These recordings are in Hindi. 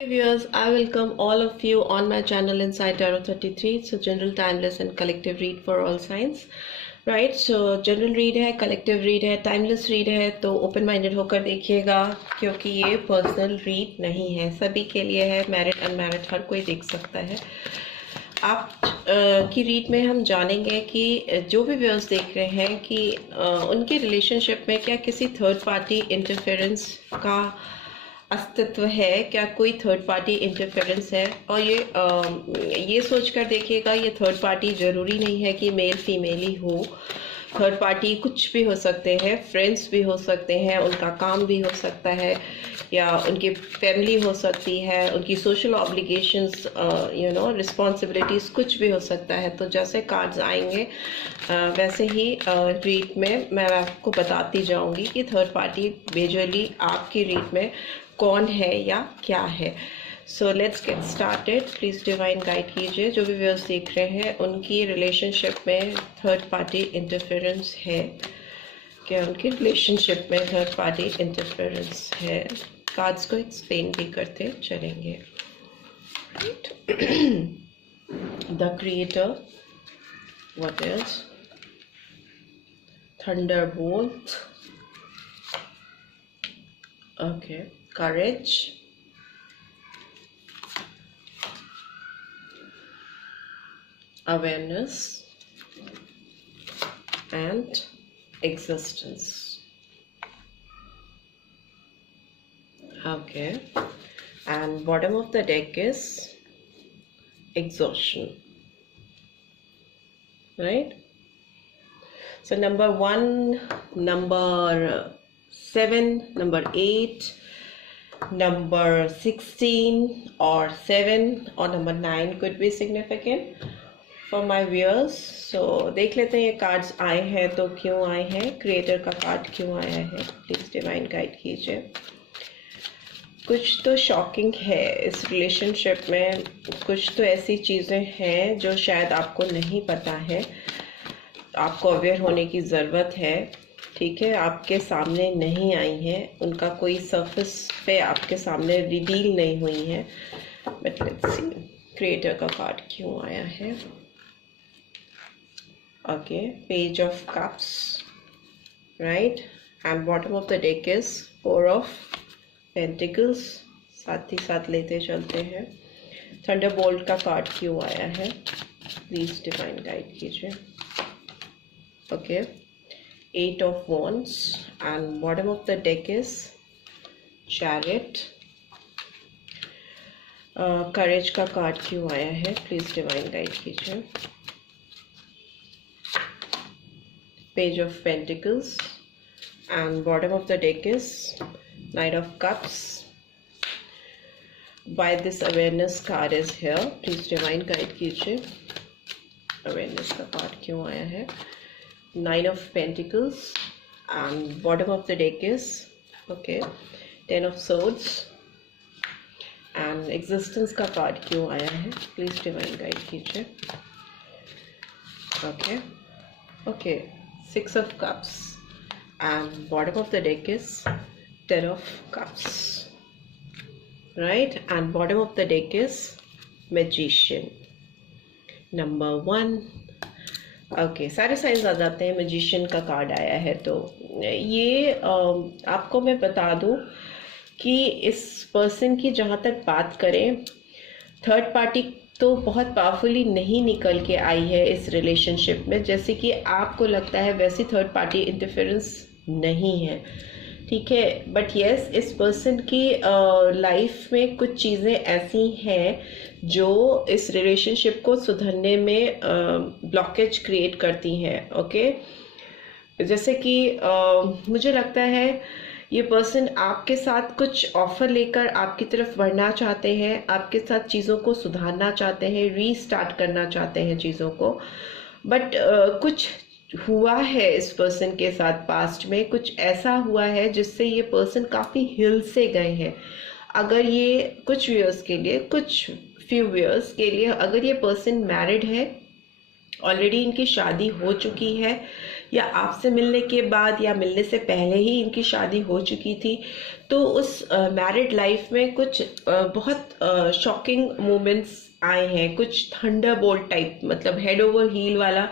Viewers, I welcome all of you on my channel Inside Tarot 33. It's a general, timeless and collective read for all signs. Right, so general read है, collective read है, timeless read है, तो open minded होकर देखिएगा क्योंकि ये personal read नहीं है, सभी के लिए है, married unmarried हर कोई देख सकता है। आप की रीड में हम जानेंगे कि जो भी व्यूअर्स देख रहे हैं कि उनके रिलेशनशिप में क्या किसी थर्ड पार्टी इंटरफेरेंस का अस्तित्व है, क्या कोई थर्ड पार्टी इंटरफेरेंस है। और ये सोचकर देखिएगा ये थर्ड पार्टी ज़रूरी नहीं है कि मेल फीमेल ही हो, थर्ड पार्टी कुछ भी हो सकते हैं, फ्रेंड्स भी हो सकते हैं, उनका काम भी हो सकता है या उनकी फैमिली हो सकती है, उनकी सोशल ऑब्लिगेशंस रिस्पॉन्सिबिलिटीज़ कुछ भी हो सकता है। तो जैसे कार्ड्स आएंगे वैसे ही रीड में मैं आपको बताती जाऊंगी कि थर्ड पार्टी मेजरली आपकी रीड में कौन है या क्या है। So let's get started. Please divine guide कीजिए। जो भी व्यूअर्स देख रहे हैं उनकी रिलेशनशिप में थर्ड पार्टी इंटरफेरेंस है, क्या उनकी रिलेशनशिप में थर्ड पार्टी इंटरफेरेंस है। कार्ड्स को एक्सप्लेन भी करते चलेंगे। The creator, what is Thunderbolt, okay, courage, awareness and existence. Okay, and bottom of the deck is exhaustion, right? So number 1, number 7, number 8, number 16 or 7 or number 9 could be significant for my viewers. So देख लेते हैं ये कार्ड्स आए हैं तो क्यों आए हैं, क्रिएटर का कार्ड क्यों आया है। प्लीज डिवाइन गाइड कीजिए। कुछ तो शॉकिंग है इस रिलेशनशिप में, कुछ तो ऐसी चीज़ें हैं जो शायद आपको नहीं पता है, आपको अवेयर होने की ज़रूरत है। ठीक है, आपके सामने नहीं आई हैं, उनका कोई सरफेस पे आपके सामने रिवील नहीं हुई है। बट लेट्स सी क्रिएटर का कार्ड क्यों आया है। Okay, page of cups, right, and bottom of the deck is 4 of pentacles. साथ ही साथ लेते चलते हैं। थंडरबोल्ट का कार्ड क्यों आया है, प्लीज डिवाइन गाइड कीजिए। Okay, 8 of wands and bottom of the deck is chariot. करेज का कार्ड क्यों आया है, प्लीज डिवाइन गाइड कीजिए। Page of pentacles and bottom of the deck is Knight of Cups. Why this awareness card is here, please divine guide कीजिए। awareness का कार्ड क्यों आया है। 9 of Pentacles and bottom of the deck is okay 10 of Swords and existence का कार्ड क्यों आया है, प्लीज डिवाइन गाइड कीजिए। Okay 6 of Cups and bottom of the deck is 10 of Cups, right, and bottom of the deck is Magician number 1। Okay, सारे साइंस आ जाते हैं। मैजिशियन का कार्ड आया है तो ये आपको मैं बता दूं कि इस पर्सन की जहाँ तक बात करें, थर्ड पार्टी तो बहुत पावरफुली नहीं निकल के आई है इस रिलेशनशिप में। जैसे कि आपको लगता है वैसी थर्ड पार्टी इंटरफेरेंस नहीं है, ठीक है। बट यस, इस पर्सन की लाइफ में कुछ चीज़ें ऐसी हैं जो इस रिलेशनशिप को सुधरने में ब्लॉकेज क्रिएट करती हैं। ओके, जैसे कि मुझे लगता है ये पर्सन आपके साथ कुछ ऑफर लेकर आपकी तरफ बढ़ना चाहते हैं, आपके साथ चीज़ों को सुधारना चाहते हैं, रीस्टार्ट करना चाहते हैं चीज़ों को। बट कुछ हुआ है इस पर्सन के साथ पास्ट में, कुछ ऐसा हुआ है जिससे ये पर्सन काफ़ी हिल से गए हैं। अगर ये कुछ व्यूअर्स के लिए, कुछ फ्यू व्यूअर्स के लिए, अगर ये पर्सन मैरिड है, ऑलरेडी इनकी शादी हो चुकी है या आपसे मिलने के बाद या मिलने से पहले ही इनकी शादी हो चुकी थी। तो उस मैरिड लाइफ में कुछ बहुत शॉकिंग मोमेंट्स आए हैं, कुछ थंडरबोल्ट टाइप, मतलब हेड ओवर हील वाला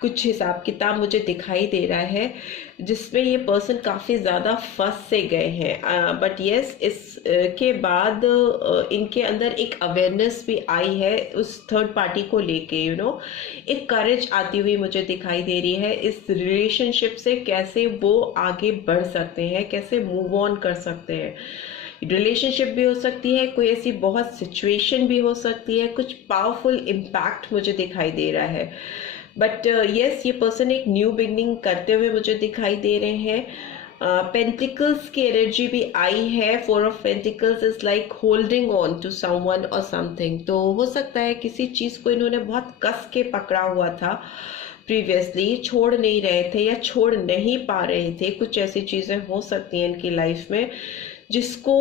कुछ हिसाब किताब मुझे दिखाई दे रहा है, जिसमें ये पर्सन काफ़ी ज़्यादा फंस से गए हैं। बट यस, इस के बाद इनके अंदर एक अवेयरनेस भी आई है उस थर्ड पार्टी को लेके, एक करेज आती हुई मुझे दिखाई दे रही है इस रिलेशनशिप से, कैसे वो आगे बढ़ सकते हैं, कैसे मूव ऑन कर सकते हैं। रिलेशनशिप भी हो सकती है, कोई ऐसी बहुत सिचुएशन भी हो सकती है, कुछ पावरफुल इम्पैक्ट मुझे दिखाई दे रहा है। बट यस, ये पर्सन एक न्यू बिगनिंग करते हुए मुझे दिखाई दे रहे हैं। पेंटिकल्स की एनर्जी भी आई है। 4 of pentacles is like holding on to someone और समथिंग। तो हो सकता है किसी चीज़ को इन्होंने बहुत कस के पकड़ा हुआ था प्रीवियसली, छोड़ नहीं रहे थे या छोड़ नहीं पा रहे थे। कुछ ऐसी चीज़ें हो सकती हैं इनकी लाइफ में जिसको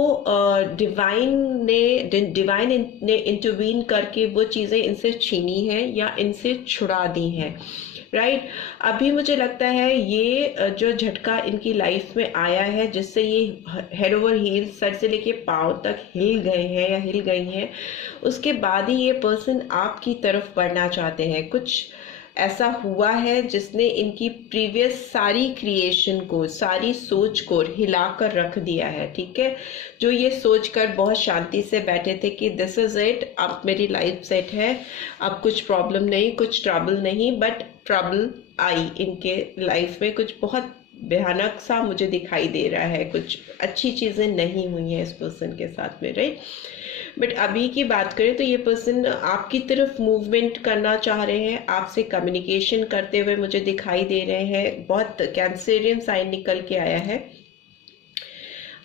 डिवाइन ने इंटरवीन करके वो चीज़ें इनसे छीनी हैं या इनसे छुड़ा दी हैं, राइट। अभी मुझे लगता है ये जो झटका इनकी लाइफ में आया है, जिससे ये हेड ओवर हील, सर से लेके पाँव तक हिल गए हैं या हिल गई हैं, उसके बाद ही ये पर्सन आपकी तरफ बढ़ना चाहते हैं। कुछ ऐसा हुआ है जिसने इनकी प्रीवियस सारी क्रिएशन को, सारी सोच को हिलाकर रख दिया है, ठीक है। जो ये सोचकर बहुत शांति से बैठे थे कि दिस इज इट, अब मेरी लाइफ सेट है, अब कुछ प्रॉब्लम नहीं, कुछ ट्रबल नहीं, बट ट्रबल आई इनके लाइफ में। कुछ बहुत भयानक सा मुझे दिखाई दे रहा है, कुछ अच्छी चीज़ें नहीं हुई हैं इस पर्सन के साथ में, राइट। बट अभी की बात करें तो ये पर्सन आपकी तरफ मूवमेंट करना चाह रहे हैं, आपसे कम्युनिकेशन करते हुए मुझे दिखाई दे रहे हैं। बहुत कैंसरियन साइन निकल के आया है,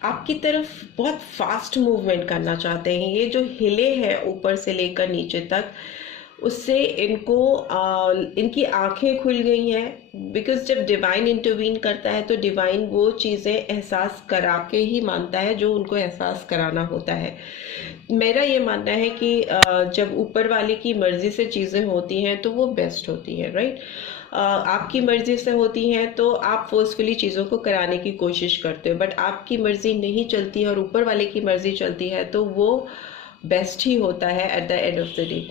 आपकी तरफ बहुत फास्ट मूवमेंट करना चाहते हैं। ये जो हिले हैं ऊपर से लेकर नीचे तक, उससे इनकी आंखें खुल गई हैं। बिकॉज जब डिवाइन इंटरवीन करता है तो डिवाइन वो चीज़ें एहसास करा के ही मानता है जो उनको एहसास कराना होता है। मेरा ये मानना है कि जब ऊपर वाले की मर्जी से चीज़ें होती हैं तो वो बेस्ट होती हैं, राइट। आपकी मर्जी से होती हैं तो आप फोर्सफुली चीज़ों को कराने की कोशिश करते हो, बट आपकी मर्जी नहीं चलती है और ऊपर वाले की मर्जी चलती है तो वो बेस्ट ही होता है at the end of the day.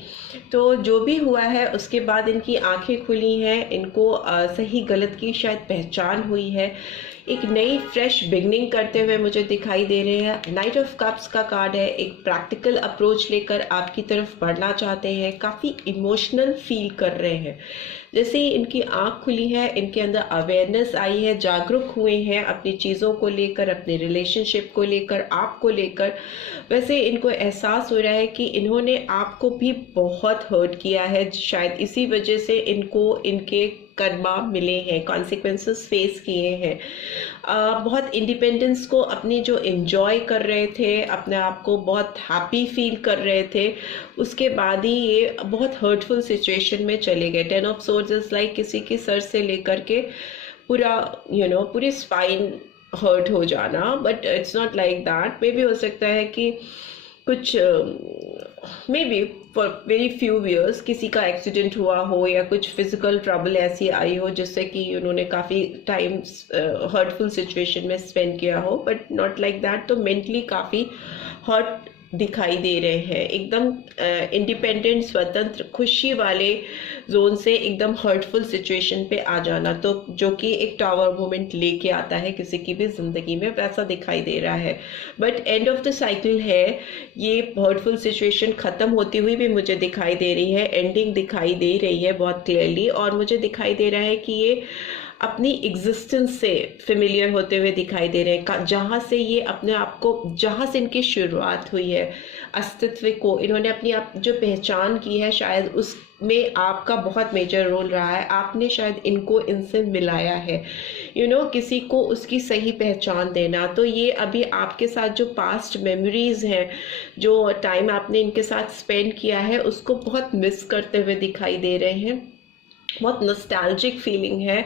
तो जो भी हुआ है उसके बाद इनकी आंखें खुली हैं, इनको सही गलत की शायद पहचान हुई है, एक नई फ्रेश बिगनिंग करते हुए मुझे दिखाई दे रहे हैं। नाइट ऑफ कप्स का कार्ड है, एक प्रैक्टिकल अप्रोच लेकर आपकी तरफ बढ़ना चाहते हैं, काफ़ी इमोशनल फील कर रहे हैं। जैसे ही इनकी आंख खुली है, इनके अंदर अवेयरनेस आई है, जागरूक हुए हैं अपनी चीज़ों को लेकर, अपने रिलेशनशिप को लेकर, आपको लेकर। वैसे इनको एहसास हो रहा है कि इन्होंने आपको भी बहुत हर्ट किया है, शायद इसी वजह से इनको इनके कर्मा मिले हैं, कॉन्सिक्वेंसेस फेस किए हैं। बहुत इंडिपेंडेंस को अपनी जो एंजॉय कर रहे थे, अपने आप को बहुत हैप्पी फील कर रहे थे, उसके बाद ही ये बहुत हर्टफुल सिचुएशन में चले गए। 10 ऑफ सोर्ड्स इज लाइक किसी के सर से लेकर के पूरा पूरी स्पाइन हर्ट हो जाना, but it's not like that. May be हो सकता है कि कुछ may be for very few years किसी का एक्सीडेंट हुआ हो या कुछ फिजिकल ट्रबल ऐसी आई हो जिससे कि उन्होंने काफ़ी टाइम हर्टफुल सिचुएशन में स्पेंड किया हो, बट नॉट लाइक दैट। तो मेंटली काफ़ी हर्ट दिखाई दे रहे हैं, एकदम इंडिपेंडेंट, स्वतंत्र, खुशी वाले जोन से एकदम हर्टफुल सिचुएशन पे आ जाना, तो जो कि एक टावर मोमेंट लेके आता है किसी की भी जिंदगी में, वैसा दिखाई दे रहा है। But end of the cycle है, ये हर्टफुल सिचुएशन खत्म होती हुई भी मुझे दिखाई दे रही है, एंडिंग दिखाई दे रही है बहुत क्लियरली। और मुझे दिखाई दे रहा है कि ये अपनी एग्जिस्टेंस से फेमिलियर होते हुए दिखाई दे रहे हैं, जहाँ से ये अपने आप को, जहाँ से इनकी शुरुआत हुई है अस्तित्व को, इन्होंने अपनी आप जो पहचान की है, शायद उसमें आपका बहुत मेजर रोल रहा है। आपने शायद इनको इनसे मिलाया है, किसी को उसकी सही पहचान देना। तो ये अभी आपके साथ जो पास्ट मेमोरीज हैं, जो टाइम आपने इनके साथ स्पेंड किया है, उसको बहुत मिस करते हुए दिखाई दे रहे हैं। बहुत नॉस्टैल्जिक फीलिंग है,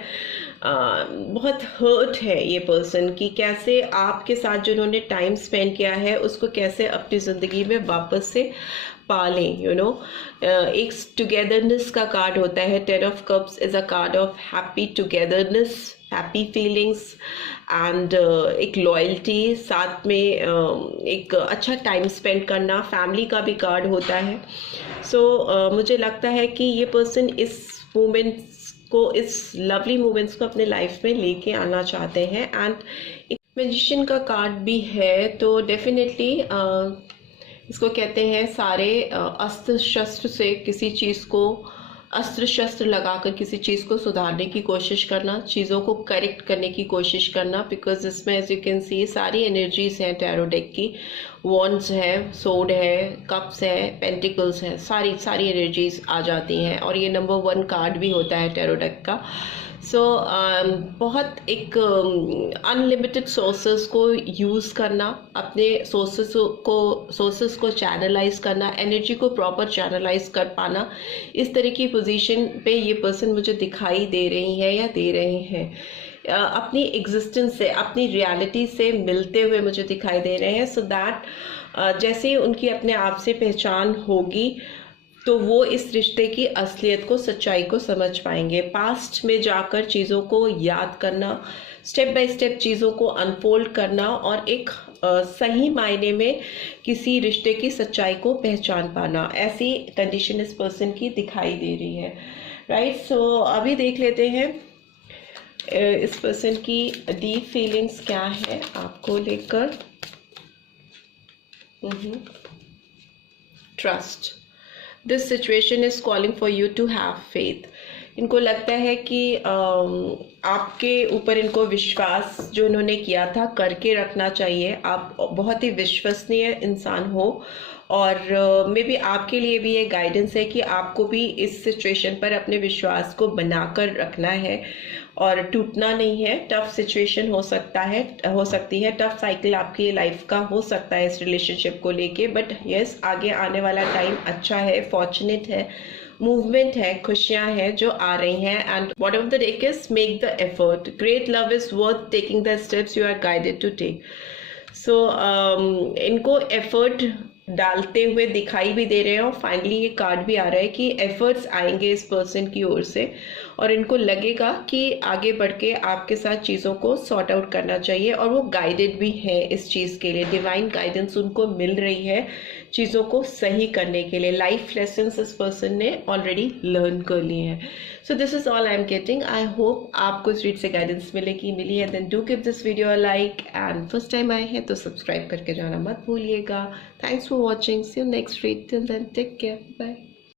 बहुत हर्ट है ये पर्सन कि कैसे आपके साथ जो उन्होंने टाइम स्पेंड किया है उसको कैसे अपनी ज़िंदगी में वापस से पालें, एक टुगेदरनेस का कार्ड होता है। 10 of cups is a card of happy togetherness, happy feelings and एक लॉयल्टी, साथ में एक अच्छा टाइम स्पेंड करना, फैमिली का भी कार्ड होता है। मुझे लगता है कि ये पर्सन इस मोमेंट्स को, इस लवली मोमेंट्स को अपने लाइफ में लेके आना चाहते हैं। एंड एक मैजिशियन का कार्ड भी है, तो डेफिनेटली इसको कहते हैं सारे अस्त्र शस्त्र से किसी चीज़ को, अस्त्र शस्त्र लगाकर किसी चीज़ को सुधारने की कोशिश करना, चीज़ों को करेक्ट करने की कोशिश करना, बिकॉज इसमें एज यू कैन सी सारी एनर्जीज हैं टैरो डेक की। वॉन्ड्स है, सोड है, कप्स है, पेंटिकल्स है, सारी एनर्जीज आ जाती हैं, और ये नंबर 1 कार्ड भी होता है टैरो डेक का। बहुत एक अनलिमिटेड सोर्सेस को यूज़ करना, अपने सोर्सेस को चैनलाइज करना, एनर्जी को प्रॉपर चैनलाइज कर पाना, इस तरह की पोजीशन पे ये पर्सन मुझे दिखाई दे रही है या दे रहे हैं। अपनी एग्जिस्टेंस से, अपनी रियलिटी से मिलते हुए मुझे दिखाई दे रहे हैं। सो दैट जैसे ही उनकी अपने आप से पहचान होगी तो वो इस रिश्ते की असलियत को, सच्चाई को समझ पाएंगे। पास्ट में जाकर चीज़ों को याद करना, स्टेप बाय स्टेप चीज़ों को अनफोल्ड करना, और एक सही मायने में किसी रिश्ते की सच्चाई को पहचान पाना, ऐसी कंडीशन इस पर्सन की दिखाई दे रही है। राइट, अभी देख लेते हैं इस पर्सन की डीप फीलिंग्स क्या है आपको लेकर। Trust, this situation is calling for you to have faith. इनको लगता है कि आपके ऊपर इनको विश्वास जो इन्होंने किया था करके रखना चाहिए। आप बहुत ही विश्वसनीय इंसान हो, और मे बी आपके लिए भी ये गाइडेंस है कि आपको भी इस सिचुएशन पर अपने विश्वास को बनाकर रखना है और टूटना नहीं है। टफ सिचुएशन हो सकती है, टफ साइकिल आपकी लाइफ का हो सकता है इस रिलेशनशिप को लेके, बट यस, आगे आने वाला टाइम अच्छा है, फॉर्चुनेट है, मूवमेंट है, खुशियां हैं जो आ रही हैं। And whatever the take is, make the effort, great love is worth taking the steps you are guided to take. इनको एफर्ट डालते हुए दिखाई भी दे रहे हैं, और फाइनली ये कार्ड भी आ रहा है कि एफर्ट्स आएंगे इस पर्सन की ओर से, और इनको लगेगा कि आगे बढ़ के आपके साथ चीज़ों को सॉर्ट आउट करना चाहिए, और वो गाइडेड भी है इस चीज़ के लिए। डिवाइन गाइडेंस उनको मिल रही है चीज़ों को सही करने के लिए। लाइफ लेसन्स इस पर्सन ने ऑलरेडी लर्न कर लिए हैं। So this is all I am getting. I hope आपको इस रीड से गाइडेंस मिली है। Then do give this video a like, and first time आए हैं तो सब्सक्राइब करके जाना मत भूलिएगा। Thanks for watching, see you next read, till then take care, bye.